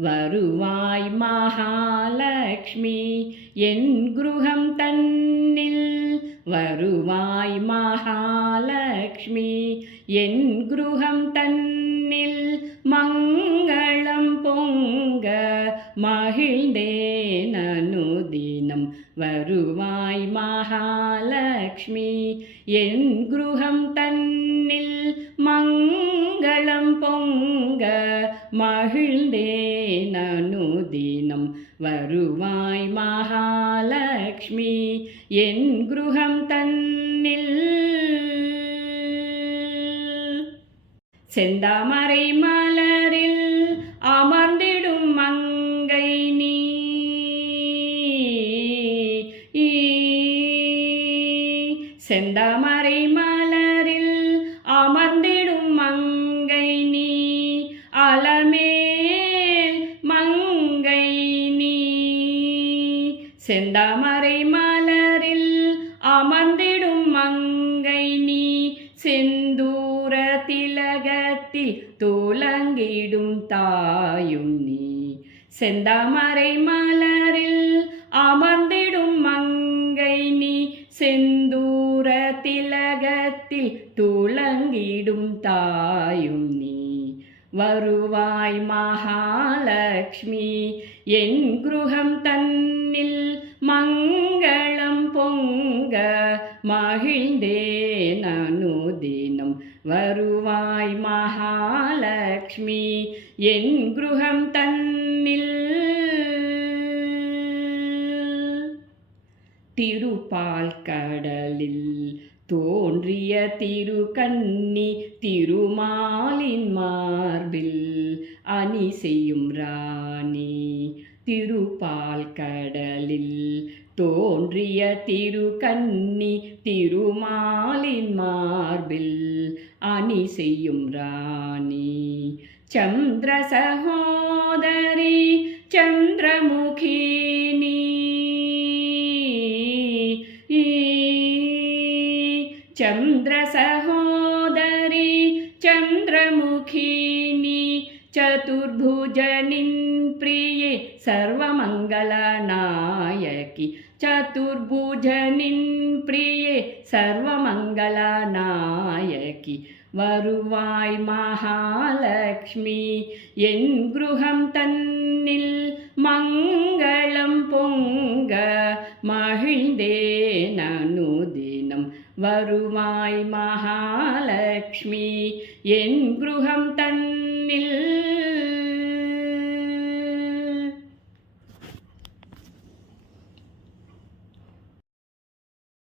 வருவாய் மகாலட்சுமி என் குருகம் தன்னில். வருவாய் மகாலட்சுமி என் குருகம் தன்னில். மங்களம் பொங்க மகிழ்ந்தேன் அனுதினம். வருவாய் மகாலட்சுமி என் குருகம் தன்னில். மங்களம் பொங்க மகிழ்ந்தேன் அனுதினம். வருவாய் மகாலட்சுமி என் குருகம் தன்னில். செந்தாமரை மலரில் அமர்ந்திடும் மங்கை நீ. செந்தாமரை மலரில் அமர்ந்திடும் மங்கை நீ. அலமேல் மங்கை நீ. செந்தாமரை மலரில் அமர்ந்திடும் மங்கை நீ. செந்தூர திலகத்தில் துலங்கிடும் தாயும் நீ. செந்தாமரை மலரில் அமர்ந்திடும் மங்கை நீ. செந்தூர திலகத்தில் துலங்கிடும் தாயும் நீ. வருவாய் மகாலட்சுமி என் குருகம் தன்னில். மங்களம் பொங்க மகிழ்ந்தேன் அனுதினம். வருவாய் மகாலட்சுமி என் குருகம் தன்னில். திருப்பால் கடலில் தோன்றிய திருக்கண்ணி திருமாலின் மார்பில் அணி செய்யும் ராணி. திருப்பால் கடலில் தோன்றிய திருக்கண்ணி திருமாலின் மார்பில் அணி செய்யும் ராணி. சந்திர சகோதரி சந்திரமுகி நீ. சந்திர சகோதரி சந்திரமுகி நீ. சதுர்புஜனின் பிரியே சர்வமங்கள நாயகி. சதுர்புஜனின் பிரியே சர்வமங்கள நாயகி. வருவாய் மகாலட்சுமி என் குருகம் தன்னில். மங்களம் பொங்க மகிழ்ந்தேன் அனுதினம். வருவாய் மகாலட்சுமி என் குருகம் தன்னில்.